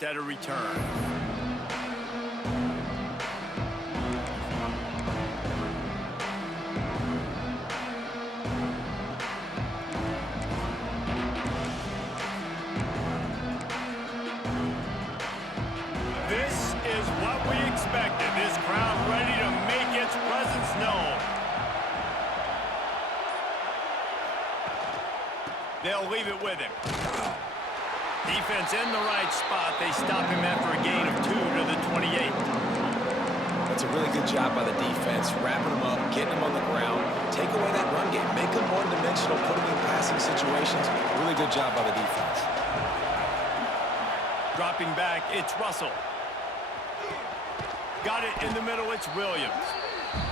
attempt at a return. This is what we expected. This crowd ready to make its presence known. They'll leave it with him. Defense in the right spot. They stop him after a gain of 2 to the 28. That's a really good job by the defense, wrapping him up, getting him on the ground, take away that run game, make him one-dimensional, put him in passing situations. Really good job by the defense. Dropping back, it's Russell. Got it in the middle, it's Williams.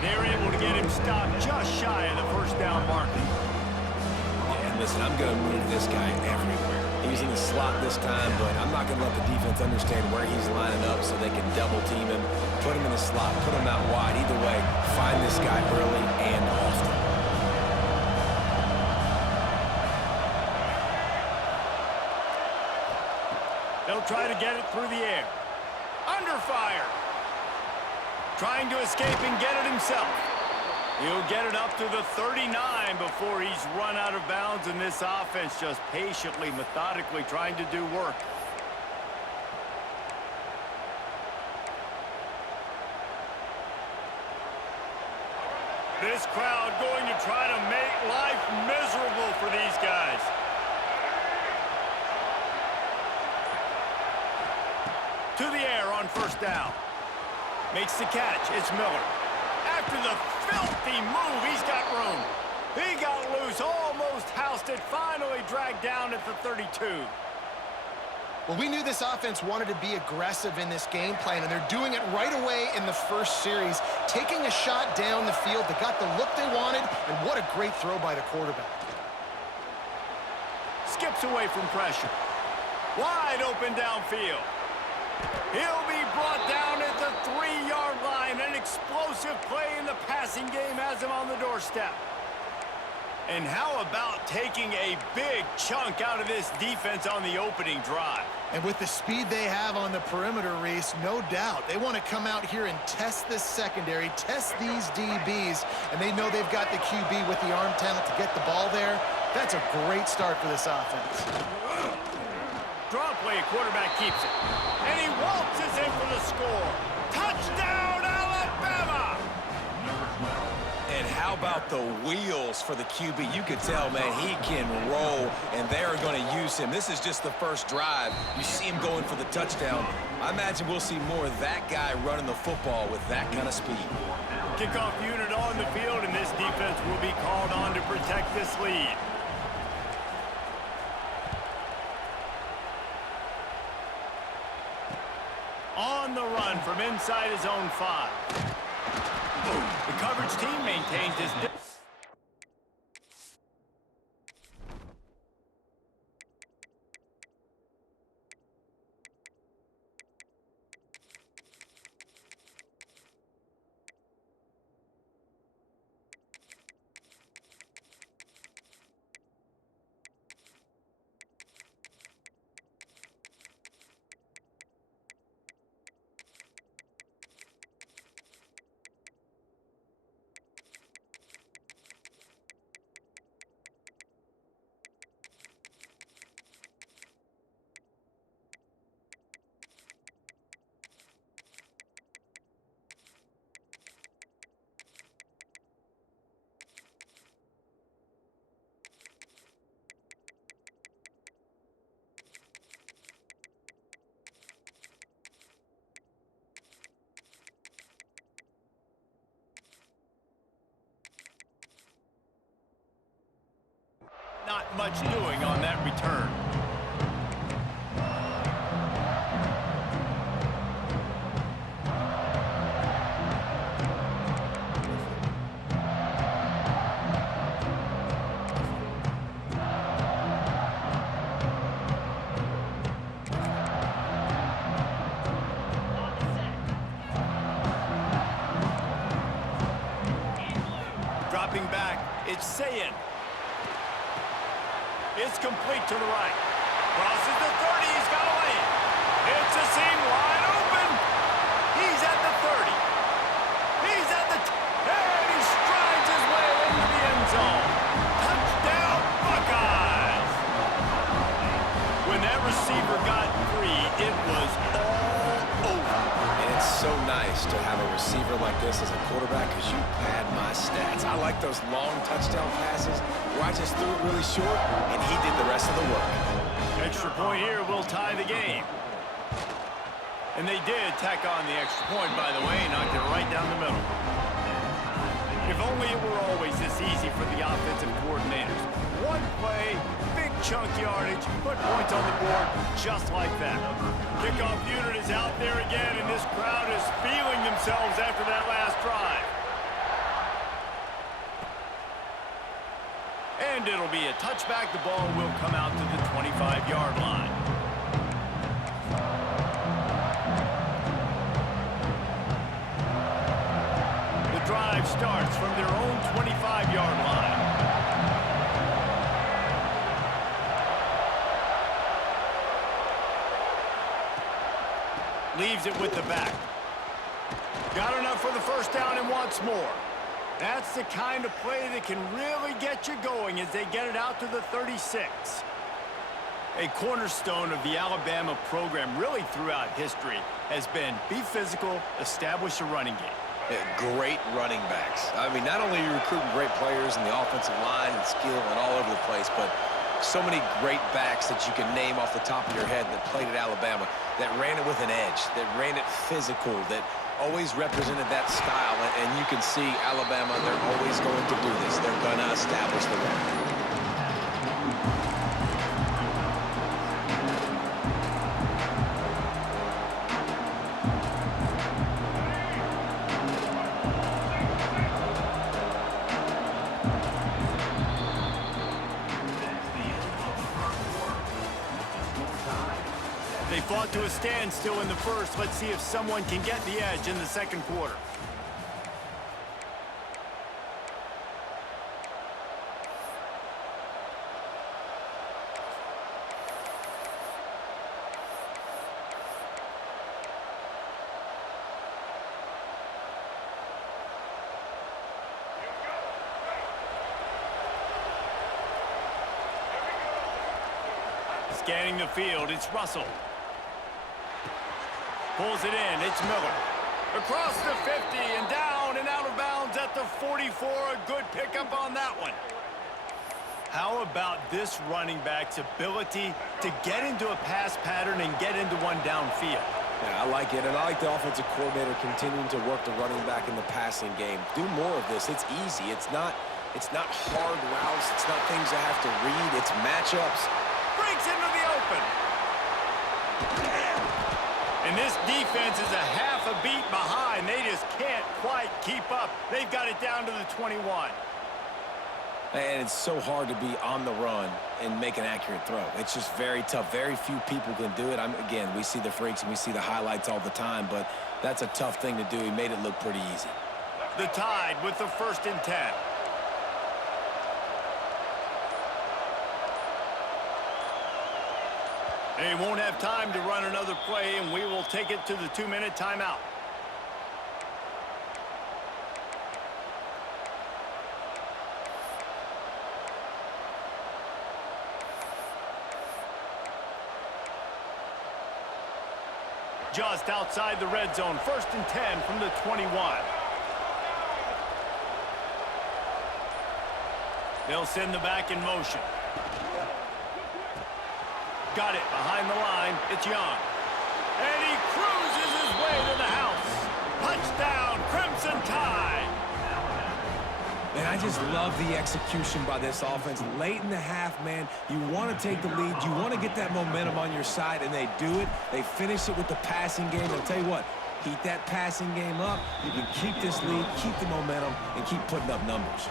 They're able to get him stopped just shy of the first down marker. Yeah, and listen, I'm going to move this guy everywhere. He's in the slot this time, but I'm not going to let the defense understand where he's lining up so they can double team him, put him in the slot, put him out wide. Either way, find this guy early and often. They'll try to get it through the air. Under fire. Trying to escape and get it himself. He'll get it up to the 39 before he's run out of bounds, and this offense just patiently, methodically trying to do work. This crowd going to try to make life miserable for these guys. To the air on first down. Makes the catch. It's Miller. After the filthy move, he's got room. He got loose, almost housed it, finally dragged down at the 32. Well, we knew this offense wanted to be aggressive in this game plan, and they're doing it right away in the first series, taking a shot down the field. They got the look they wanted, and what a great throw by the quarterback. Skips away from pressure. Wide open downfield. He'll be brought down at the 3-yard line. An explosive play in the passing game has him on the doorstep. And how about taking a big chunk out of this defense on the opening drive? And with the speed they have on the perimeter, Reese, no doubt, they want to come out here and test this secondary, test these DBs, and they know they've got the QB with the arm talent to get the ball there. That's a great start for this offense. Draw play, quarterback keeps it. And he waltzes in for the score. Touchdown, Alabama! And how about the wheels for the QB? You could tell, man, he can roll, and they're going to use him. This is just the first drive. You see him going for the touchdown. I imagine we'll see more of that guy running the football with that kind of speed. Kickoff unit on the field, and this defense will be called on to protect this lead. On the run from inside his own 5. The coverage team maintains his... Not much doing on that return. Dropping back, it's Sayin. It's complete to the right. Crosses the 30, he's got a lane. It's a receiver like this as a quarterback because you pad my stats. I like those long touchdown passes where I just threw it really short, and he did the rest of the work. Extra point here will tie the game. And they did tack on the extra point, by the way, knocked it right down the middle. If only it were always this easy for the offensive coordinators. One play, big chunk yardage, put points on the board just like that. Kickoff unit is out there again, and this crowd is feeling themselves after that last drive. And it'll be a touchback. The ball will come out to the 25-yard line. The drive starts from their own 25-yard line. Leaves it with the back. Got enough for the first down and wants more. That's the kind of play that can really get you going as they get it out to the 36. A cornerstone of the Alabama program really throughout history has been be physical, establish a running game. Yeah, great running backs. I mean, not only are you recruiting great players in the offensive line and skill and all over the place, but so many great backs that you can name off the top of your head that played at Alabama, that ran it with an edge, that ran it physical, that always represented that style. And you can see Alabama, they're always going to do this. They're going to establish the run. They fought to a standstill in the first. Let's see if someone can get the edge in the second quarter. Scanning the field, it's Russell. Pulls it in, it's Miller. Across the 50 and down and out of bounds at the 44. A good pickup on that one. How about this running back's ability to get into a pass pattern and get into one downfield? Yeah, I like it, and I like the offensive coordinator continuing to work the running back in the passing game. Do more of this. It's easy. It's not hard routes. It's not things I have to read. It's matchups. Breaks into the open. And this defense is a half a beat behind. They just can't quite keep up. They've got it down to the 21. And it's so hard to be on the run and make an accurate throw. It's just very tough. Very few people can do it. Again, we see the freaks and we see the highlights all the time, but that's a tough thing to do. He made it look pretty easy. The Tide with the 1st and 10. They won't have time to run another play, and we will take it to the 2-minute timeout. Just outside the red zone, 1st and 10 from the 21. They'll send the back in motion. Got it behind the line. It's Young. And he cruises his way to the house. Touchdown, Crimson Tide. Man, I just love the execution by this offense. Late in the half, man, you want to take the lead. You want to get that momentum on your side, and they do it. They finish it with the passing game. I'll tell you what, heat that passing game up. You can keep this lead, keep the momentum, and keep putting up numbers.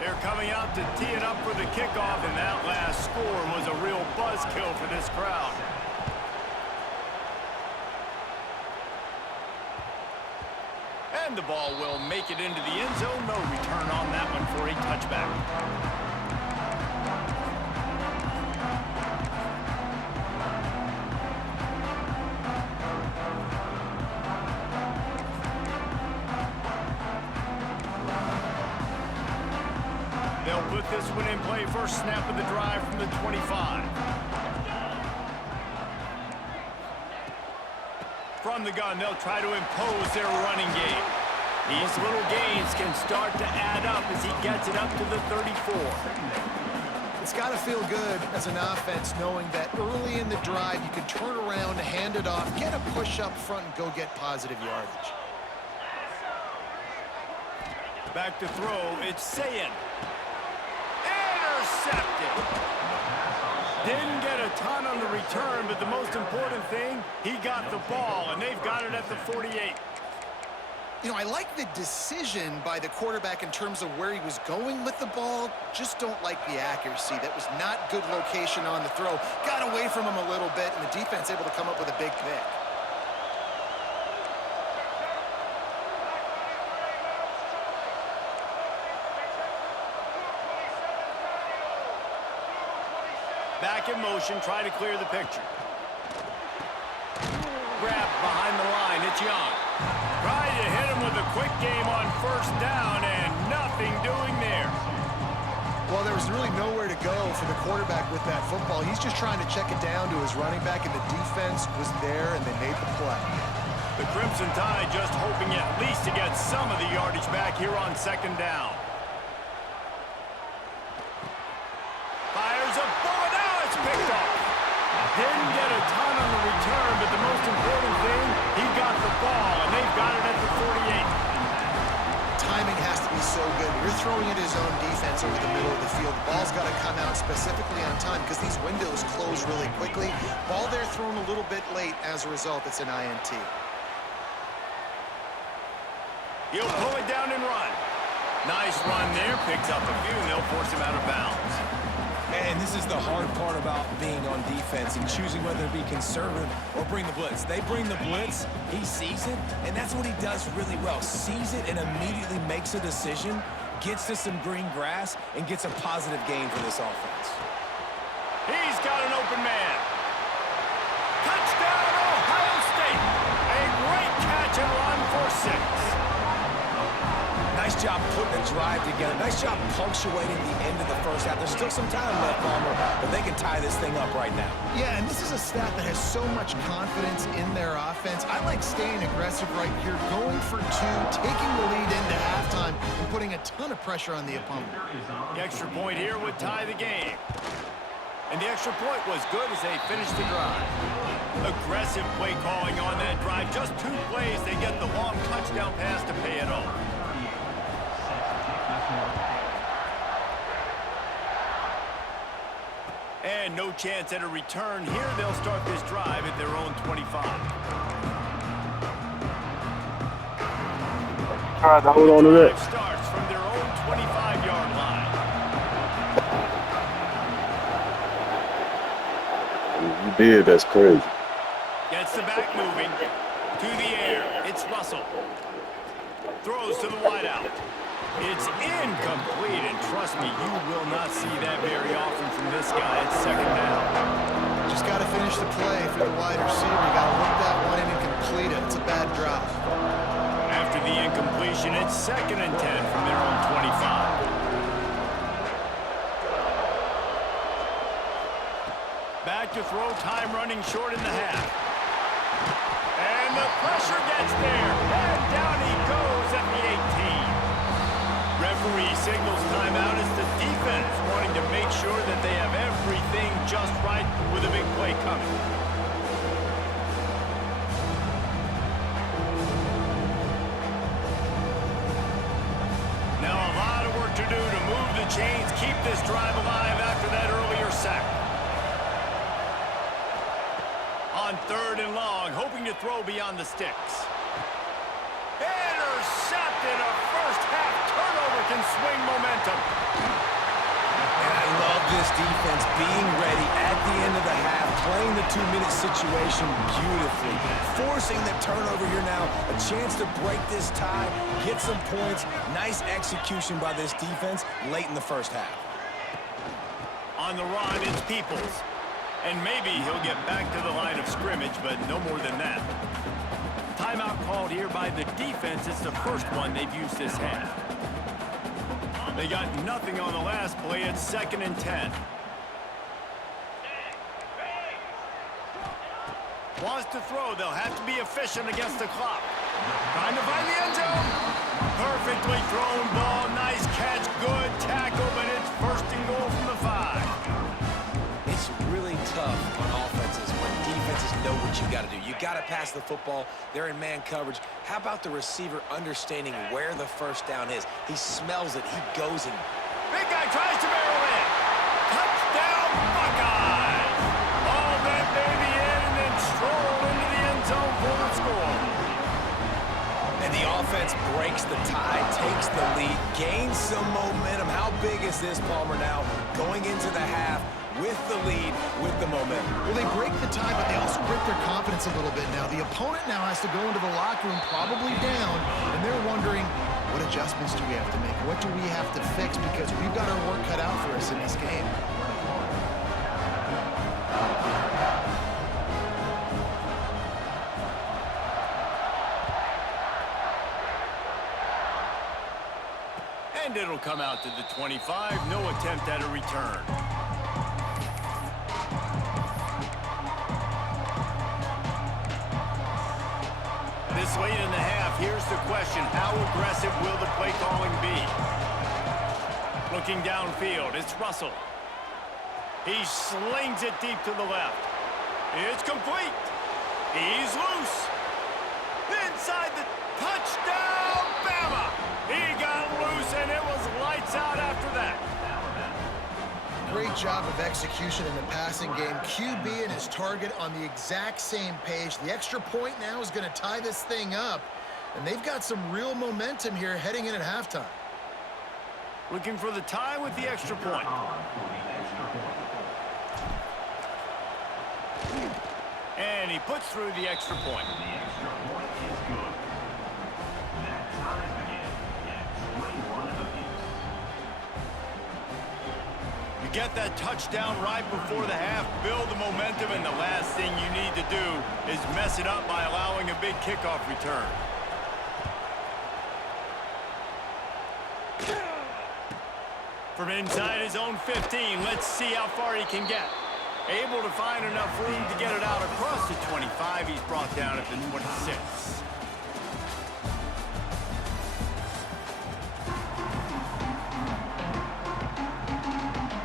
They're coming out to tee it up for the kickoff, and that last score was a real buzzkill for this crowd. And the ball will make it into the end zone. No return on that one for a touchback. They'll put this one in play. First snap of the drive from the 25. from the gun, they'll try to impose their running game. These little gains can start to add up as he gets it up to the 34. It's got to feel good as an offense knowing that early in the drive you can turn around, hand it off, get a push up front, and go get positive yardage. Back to throw, it's Sayin. Intercepted. Didn't get a ton on the return, but the most important thing, he got the ball, and they've got it at the 48. You know, I like the decision by the quarterback in terms of where he was going with the ball. Just don't like the accuracy. That was not good location on the throw. Got away from him a little bit, and the defense able to come up with a big pick. Back in motion, try to clear the picture. Grab behind the line, it's Young. Try to hit him with a quick game on first down, and nothing doing there. Well, there was really nowhere to go for the quarterback with that football. He's just trying to check it down to his running back, and the defense was there, and they made the play. The Crimson Tide just hoping at least to get some of the yardage back here on second down. Fires a bullet, now it's picked up. Didn't get a ton on the return, but the most important thing, he got the ball, and they've got it at the 48. Timing has to be so good. You're throwing at his own defense over the middle of the field. The ball's got to come out specifically on time because these windows close really quickly. Ball there thrown a little bit late. As a result, it's an INT. He'll pull it down and run. Nice run there, picks up a few, and they'll force him out of bounds. And this is the hard part about being on defense and choosing whether to be conservative or bring the blitz. They bring the blitz, he sees it, and that's what he does really well. Sees it and immediately makes a decision, gets to some green grass, and gets a positive gain for this offense. He's got an open man. Touchdown, Ohio State. A great catch and run for 6. Nice job putting the drive together. Nice job punctuating the end of the first half. There's still some time left, Palmer, but they can tie this thing up right now. Yeah, and this is a staff that has so much confidence in their offense. I like staying aggressive right here, going for 2, taking the lead into halftime, and putting a ton of pressure on the opponent. The extra point here would tie the game. And the extra point was good as they finished the drive. Aggressive play calling on that drive. Just 2 plays, they get the long touchdown pass to pay it off. And no chance at a return here. They'll start this drive at their own 25. Try to hold on to that. Starts from their own 25-yard line. You did, that's crazy. Gets the back moving. To the air. It's Russell. Throws to the wideout. It's incomplete, and trust me, you will not see that very often from this guy at second down. Just got to finish the play for the wide receiver. You got to look that one in and complete it. It's a bad drop. After the incompletion, it's 2nd and 10 from their own 25. Back to throw, time running short in the half. And the pressure gets there, and down he goes at the 18. Referee signals timeout as the defense wanting to make sure that they have everything just right with a big play coming. Now a lot of work to do to move the chains, keep this drive alive after that earlier sack. On 3rd and long, hoping to throw beyond the sticks. Intercepted, a first-half turnover can swing momentum. And I love this defense being ready at the end of the half, playing the 2-minute situation beautifully, forcing the turnover here now, a chance to break this tie, get some points. Nice execution by this defense late in the first half. On the run, it's Peoples. And maybe he'll get back to the line of scrimmage, but no more than that. Timeout called here by the defense. It's the first one they've used this half. They got nothing on the last play. It's 2nd and 10. Wants to throw. They'll have to be efficient against the clock. Trying to find the end zone. Perfectly thrown ball. Nice catch. Good tackle, but it's first and goal from the 5. It's really tough on offenses when defenses know what you got to do. You got to pass the football. They're in man coverage. How about the receiver understanding where the first down is? He smells it. He goes in. Big guy tries to barrel in. Touchdown, Buckeyes. All that baby in and then stroll into the end zone for the score. And the offense breaks the tie, takes the lead, gains some momentum. How big is this, Palmer, now going into the half with the lead, with the momentum? Well, they break the tie, but they also break their confidence a little bit now. The opponent now has to go into the locker room probably down, and they're wondering, what adjustments do we have to make? What do we have to fix? Because we've got our work cut out for us in this game. And it'll come out to the 25. No attempt at a return. This late in the half, here's the question. How aggressive will the play calling be? Looking downfield, it's Russell. He slings it deep to the left. It's complete. He's loose. Inside the touchdown, Bama. He got loose, and it was lights out after that. Great job of execution in the passing game. QB and his target on the exact same page. The extra point now is going to tie this thing up, and they've got some real momentum here heading in at halftime. Looking for the tie with the extra point. And he puts through the extra point. You get that touchdown right before the half, build the momentum, and the last thing you need to do is mess it up by allowing a big kickoff return. From inside his own 15, let's see how far he can get. Able to find enough room to get it out across the 25. He's brought down at the 26.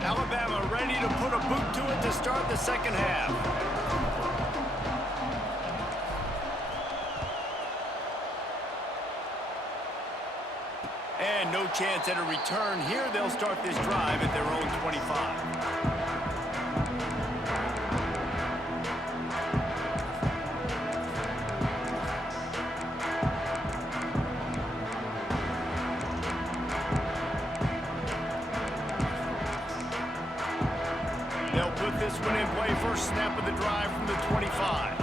Alabama ready to put a boot to it to start the second half. And no chance at a return here. They'll start this drive at their own 25. They'll put this one in play. First snap of the drive from the 25.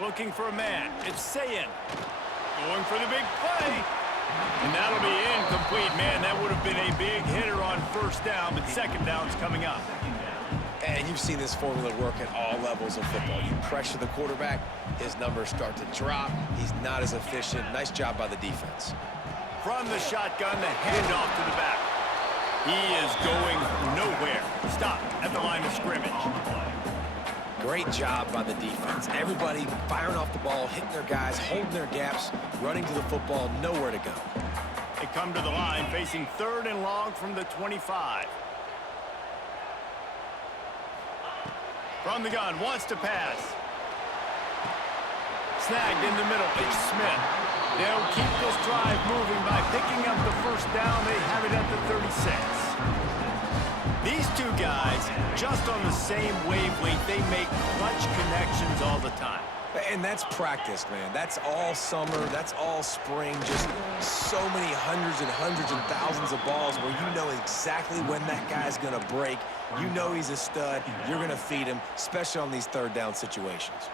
Looking for a man. It's Sayin. Going for the big play. And that'll be incomplete. Man, that would have been a big hitter on first down, but second down's coming up. And you've seen this formula work at all levels of football. You pressure the quarterback, his numbers start to drop. He's not as efficient. Nice job by the defense. From the shotgun, the handoff to the back. He is going nowhere. Stop at the line of scrimmage. Great job by the defense. Everybody firing off the ball, hitting their guys, holding their gaps, running to the football, nowhere to go. They come to the line, facing third and long from the 25. From the gun, wants to pass. Snagged in the middle, it's Smith. They'll keep this drive moving by picking up the first down. They have it at the 36. These two guys, just on the same wavelength, they make clutch connections all the time. And that's practice, man. That's all summer. That's all spring. Just so many hundreds and thousands of balls where you know exactly when that guy's going to break. You know he's a stud. You're going to feed him, especially on these third down situations.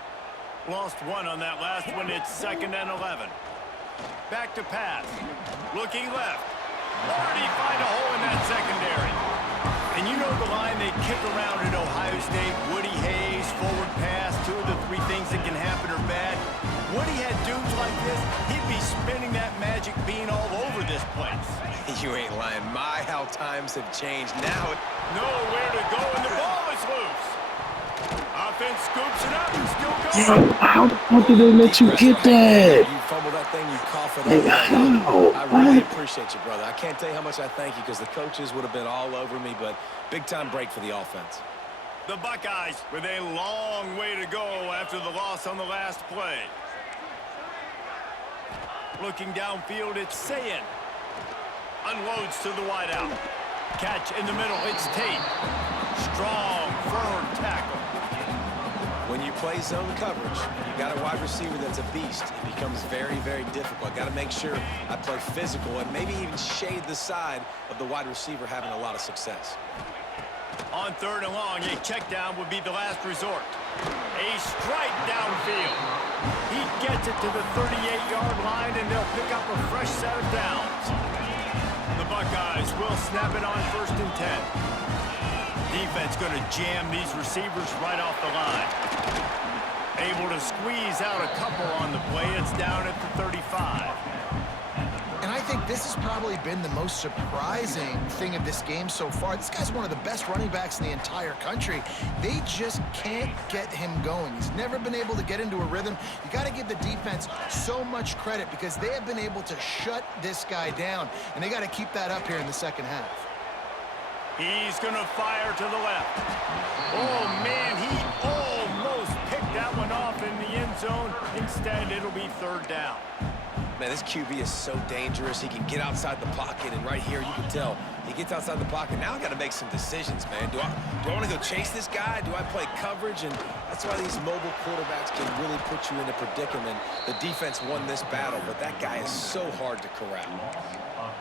Lost one on that last one. It's 2nd and 11. Back to pass. Looking left. Where did he find a hole in that secondary? And you know the line they kick around at Ohio State, Woody Hayes, forward pass, 2 of the 3 things that can happen are bad. Woody had dudes like this, he'd be spinning that magic bean all over this place. You ain't lying. My, how times have changed. Now Nowhere to go, and the ball is loose. Offense scoops it up and still goes. Yo, how the fuck did they let you get that? You fumble that thing, you cough it Hey, up. how? I really appreciate you, brother. I can't tell you how much I thank you because the coaches would have been all over me, but big-time break for the offense. The Buckeyes with a long way to go after the loss on the last play. Looking downfield, it's Sayin. Unloads to the wideout. Catch in the middle, it's Tate. Strong, firm tackle. When you play zone coverage, you got a wide receiver that's a beast. It becomes very, very difficult. Got to make sure I play physical and maybe even shade the side of the wide receiver having a lot of success. On 3rd and long, a check down would be the last resort. A strike downfield. He gets it to the 38-yard line, and they'll pick up a fresh set of downs. The Buckeyes will snap it on 1st and 10. Defense going to jam these receivers right off the line. Able to squeeze out a couple on the play. It's down at the 35. And I think this has probably been the most surprising thing of this game so far. This guy's one of the best running backs in the entire country. They just can't get him going. He's never been able to get into a rhythm. You got to give the defense so much credit because they have been able to shut this guy down, and they got to keep that up here in the second half. He's going to fire to the left. Oh, man, he almost picked that one off in the end zone. Instead, it'll be 3rd down. Man, this QB is so dangerous. He can get outside the pocket, and right here you can tell he gets outside the pocket. Now I got to make some decisions, man. Do I want to go chase this guy? Do I play coverage? And that's why these mobile quarterbacks can really put you in a predicament. The defense won this battle, but that guy is so hard to corral.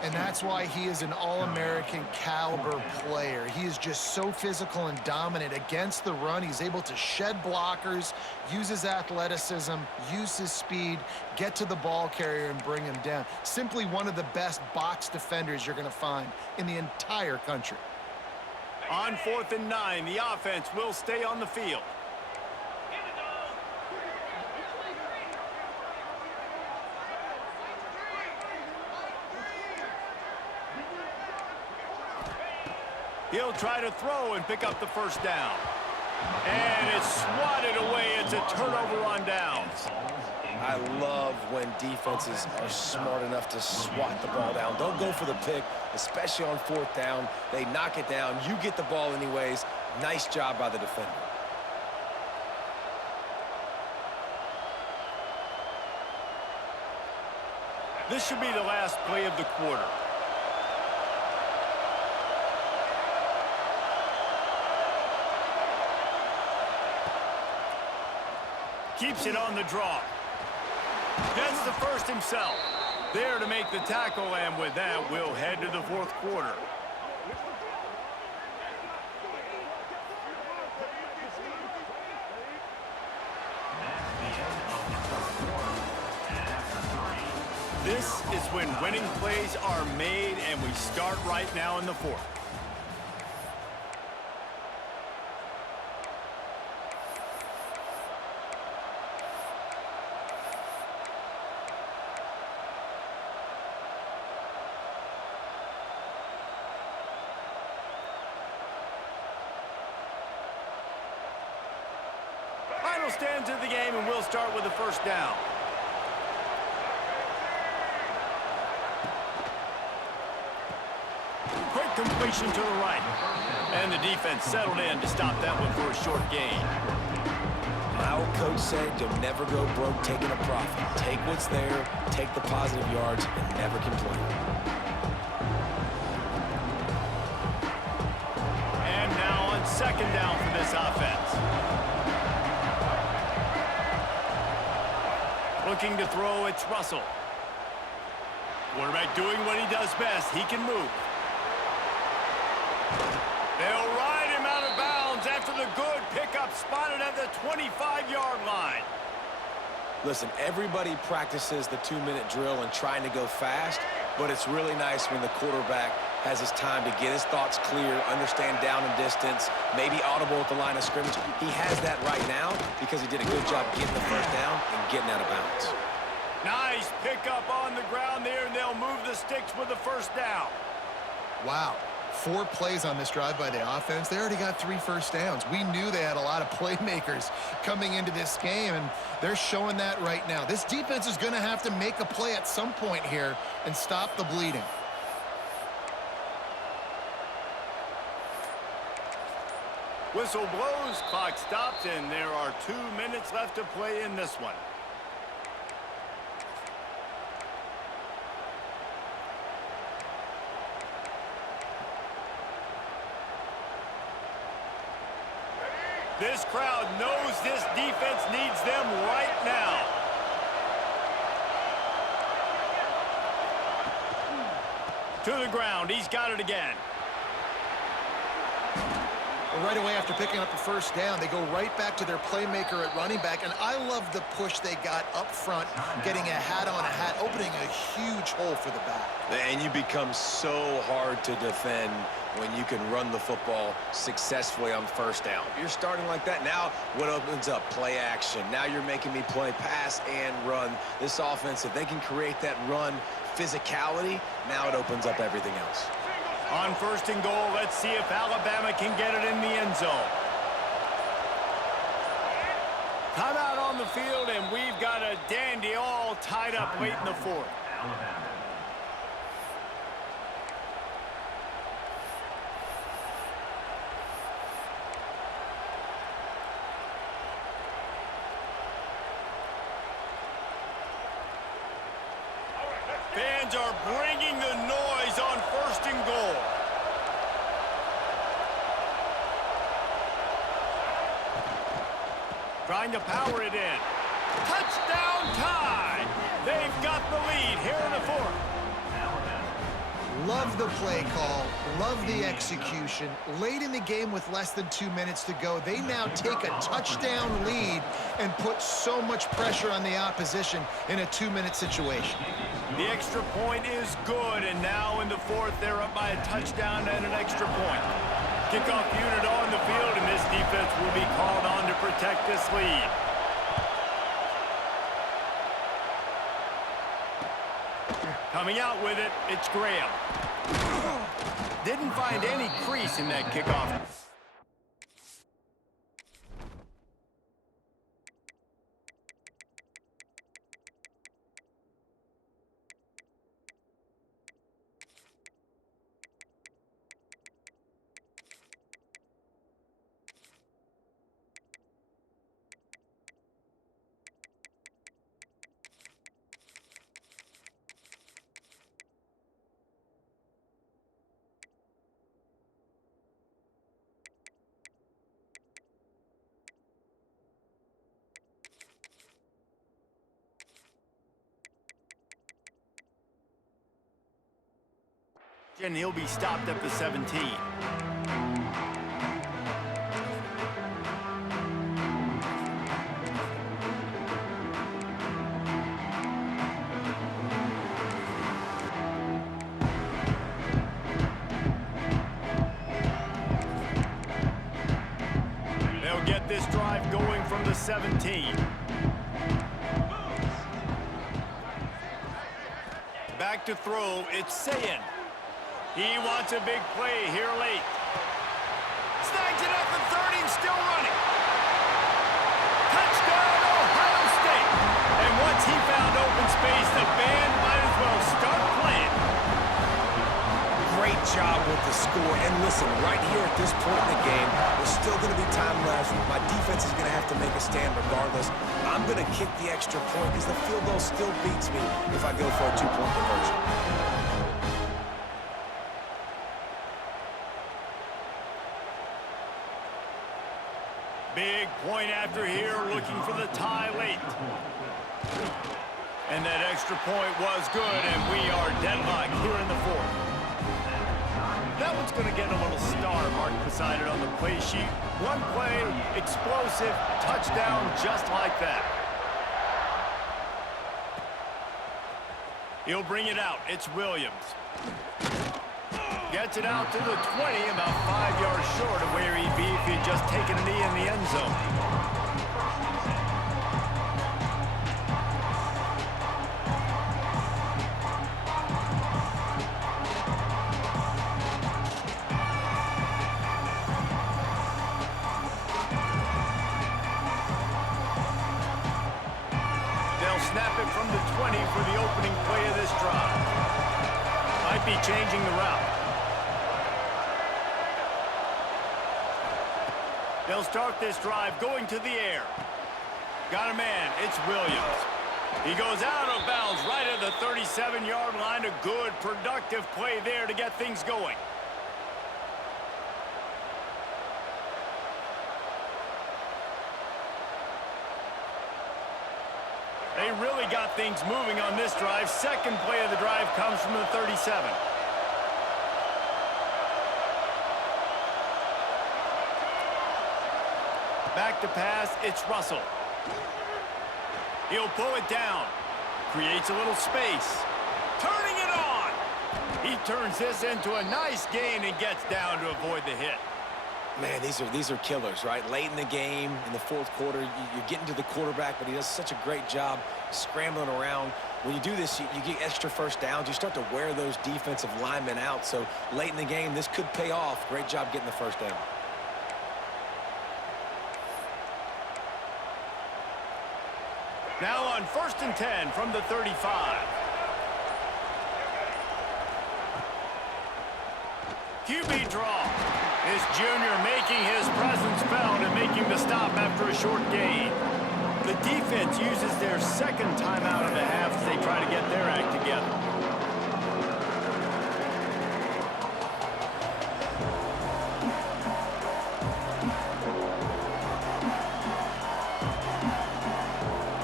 And that's why he is an All-American caliber player. He is just so physical and dominant against the run. He's able to shed blockers, use his athleticism, use his speed, get to the ball carrier and bring him down. Simply one of the best box defenders you're going to find in the entire country. On 4th and 9, the offense will stay on the field. He'll try to throw and pick up the 1st down. And it's swatted away. It's a turnover on downs. I love when defenses are smart enough to swat the ball down. Don't go for the pick, especially on 4th down. They knock it down. You get the ball anyways. Nice job by the defender. This should be the last play of the quarter. Keeps it on the draw. Gets the 1st himself. There to make the tackle, and with that, we'll head to the 4th quarter. This is when winning plays are made, and we start right now in the 4th. Final stands of the game, and we'll start with the 1st down. Quick completion to the right. And the defense settled in to stop that one for a short gain. My old coach said you'll never go broke taking a profit. Take what's there, take the positive yards, and never complain. And now on 2nd down for this offense. Looking to throw, it's Russell. Quarterback doing what he does best. He can move. They'll ride him out of bounds after the good pickup spotted at the 25-yard line. Listen, everybody practices the 2-minute drill and trying to go fast, but it's really nice when the quarterback has his time to get his thoughts clear, understand down and distance, maybe audible at the line of scrimmage. He has that right now because he did a good job getting the first down and getting out of bounds. Nice pickup on the ground there, and they'll move the sticks with the first down. Wow. 4 plays on this drive by the offense. They already got 3 first downs. We knew they had a lot of playmakers coming into this game, and they're showing that right now. This defense is going to have to make a play at some point here and stop the bleeding. Whistle blows, clock stops, and there are 2 minutes left to play in this one. This crowd knows this defense needs them right now. To the ground. He's got it again. Right away after picking up a first down, they go right back to their playmaker at running back, and I love the push they got up front, getting a hat on a hat, opening a huge hole for the back. And you become so hard to defend when you can run the football successfully on first down. You're starting like that. Now what opens up? Play action. Now you're making me play pass and run. This offense, if they can create that run physicality, now it opens up everything else. On 1st and goal, let's see if Alabama can get it in the end zone. Timeout on the field, and we've got a dandy all tied up late in the 4th. Fans are bringing the noise on 1st and goal. Trying to power it in. Touchdown tie! They've got the lead here in the 4th. Love the play call, love the execution. Late in the game with less than 2 minutes to go, they now take a touchdown lead and put so much pressure on the opposition in a 2-minute situation. The extra point is good, and now in the 4th, they're up by a touchdown and an extra point. Kickoff unit on the field, and this defense will be called on to protect this lead. Coming out with it, it's Graham. Didn't find any crease in that kickoff. And he'll be stopped at the 17. They'll get this drive going from the 17. Back to throw, it's Sayin. He wants a big play here late. Snags it at the 30 and still running. Touchdown, Ohio State. And once he found open space, the band might as well start playing. Great job with the score. And listen, right here at this point in the game, there's still going to be time left. My defense is going to have to make a stand regardless. I'm going to kick the extra point because the field goal still beats me if I go for a 2-point conversion. Big point after here, looking for the tie late. And that extra point was good, and we are deadlocked here in the 4th. That one's going to get a little star marked beside it on the play sheet. One play, explosive, touchdown just like that. He'll bring it out. It's Williams. Gets it out to the 20, about 5 yards short of where he'd be if he'd just taken a knee in the end zone. They'll snap it from the 20 for the opening play of this drive. Might be changing the route. They'll start this drive going to the air. Got a man. It's Williams. He goes out of bounds right at the 37-yard line. A good, productive play there to get things going. They really got things moving on this drive. Second play of the drive comes from the 37. Back to pass, it's Russell. He'll pull it down. Creates a little space. Turning it on! He turns this into a nice gain and gets down to avoid the hit. Man, these are killers, right? Late in the game, in the fourth quarter, you're getting to the quarterback, but he does such a great job scrambling around. When you do this, you get extra first downs. You start to wear those defensive linemen out. So late in the game, this could pay off. Great job getting the first down. Now on 1st and 10 from the 35. QB draw. This junior making his presence felt and making the stop after a short gain. The defense uses their second timeout of the half as they try to get their act together.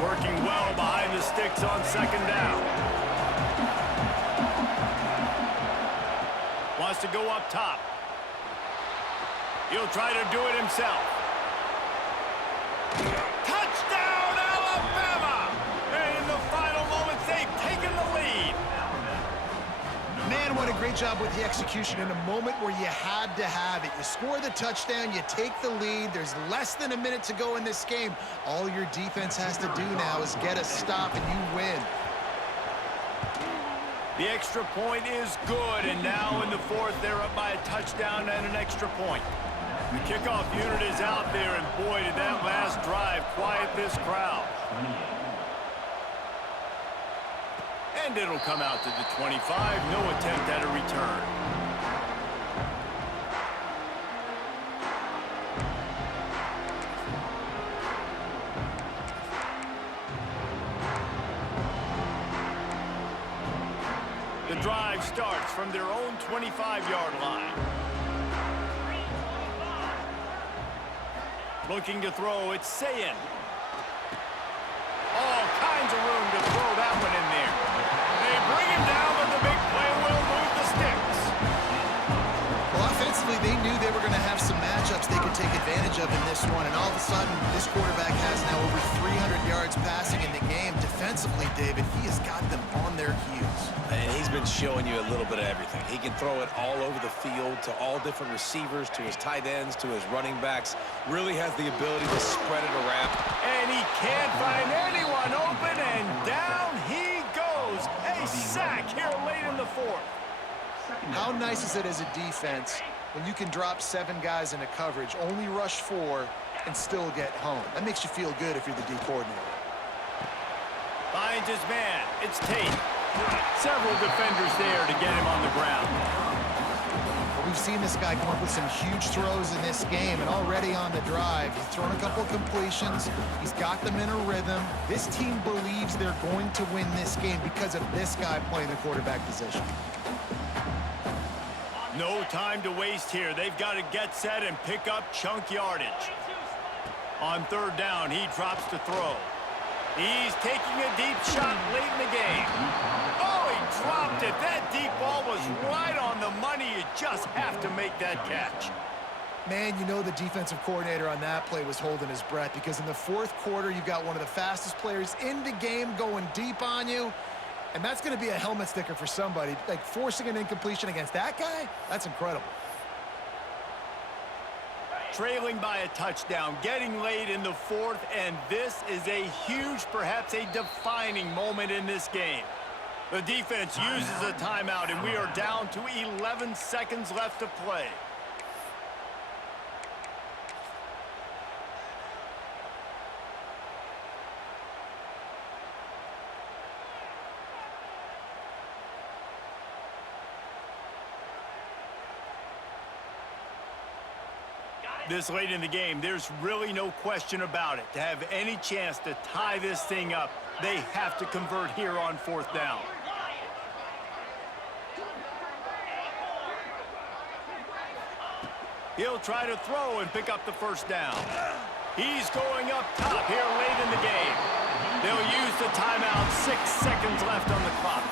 Working well behind the sticks on 2nd down. Wants to go up top. He'll try to do it himself. Touchdown, Alabama! And in the final moments, they've taken the lead. Man, what a great job with the execution in a moment where you had to have it. You score the touchdown, you take the lead. There's less than a minute to go in this game. All your defense has to do now is get a stop and you win. The extra point is good, and now in the fourth, they're up by a touchdown and an extra point. The kickoff unit is out there, and boy, did that last drive quiet this crowd. And it'll come out to the 25. No attempt at a return. The drive starts from their own 25-yard line. Looking to throw, it's Sayin. All kinds of room to throw that one in there. They bring him down, but the big play will move the sticks. Well, offensively, they knew they were going to have some matchups they could take advantage of in this one, and all of a sudden, this quarterback has now over 300 yards passing in the game. Defensively, David, he has got them on their heels. And he's been showing you a little bit of everything. He can throw it all over the field to all different receivers, to his tight ends, to his running backs. Really has the ability to spread it around. And he can't find anyone open, and down he goes. A sack here late in the fourth. How nice is it as a defense when you can drop 7 guys into coverage, only rush 4, and still get home? That makes you feel good if you're the D coordinator. Finds his man. It's Tate. Several defenders there to get him on the ground. Well, we've seen this guy come up with some huge throws in this game, and already on the drive, he's thrown a couple of completions. He's got them in a rhythm. This team believes they're going to win this game because of this guy playing the quarterback position. No time to waste here. They've got to get set and pick up chunk yardage. On 3rd down, he drops to throw. He's taking a deep shot late in the game. Oh, he dropped it. That deep ball was right on the money. You just have to make that catch. Man, you know the defensive coordinator on that play was holding his breath, because in the 4th quarter, you've got one of the fastest players in the game going deep on you. And that's going to be a helmet sticker for somebody. Like, forcing an incompletion against that guy, that's incredible. Trailing by a touchdown, getting late in the fourth, and this is a huge, perhaps a defining moment in this game. The defense uses a timeout, and we are down to 11 seconds left to play. This late in the game, there's really no question about it. To have any chance to tie this thing up, they have to convert here on fourth down. He'll try to throw and pick up the first down. He's going up top here late in the game. They'll use the timeout. 6 seconds left on the clock.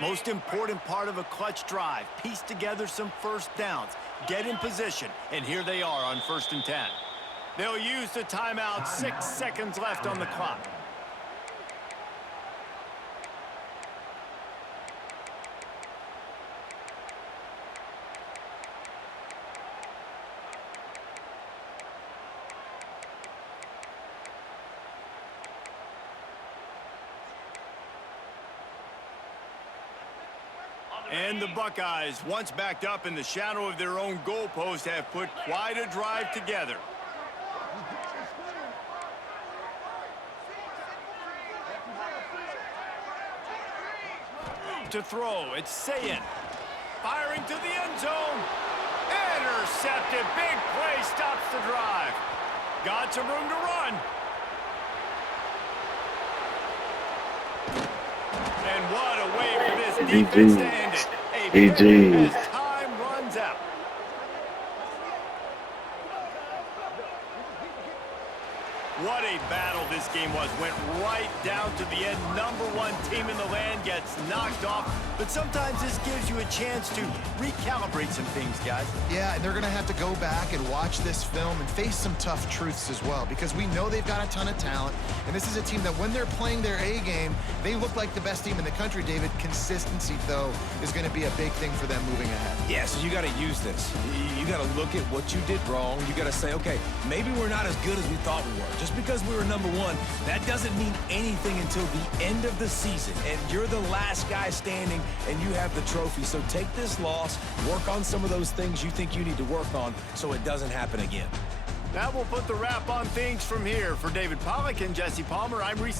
Most important part of a clutch drive, piece together some first downs, get in position, and here they are on 1st and 10. They'll use the timeout. 6 seconds left on the clock. And the Buckeyes, once backed up in the shadow of their own goalpost, have put quite a drive together. To throw, it's Sayin. Firing to the end zone. Intercepted. Big play stops the drive. Got some room to run. And what a way for this defense to end it. A as time runs out. What a battle this game was. Went right down to the end. #1 team in the land gets knocked off. But sometimes this gives you a chance to recalibrate some things, guys. Yeah, and they're going to have to go back and watch this film and face some tough truths as well, because we know they've got a ton of talent, and this is a team that when they're playing their A game, they look like the best team in the country, David. Consistency, though, is going to be a big thing for them moving ahead. Yeah, so you got to use this. You got to look at what you did wrong. You got to say, okay, maybe we're not as good as we thought we were. Just because we were #1, that doesn't mean anything until the end of the season, and you're the last guy standing, and you have the trophy. So take this loss, work on some of those things you think you need to work on so it doesn't happen again. That will put the wrap on things from here. For David Pollack and Jesse Palmer, I'm Reese.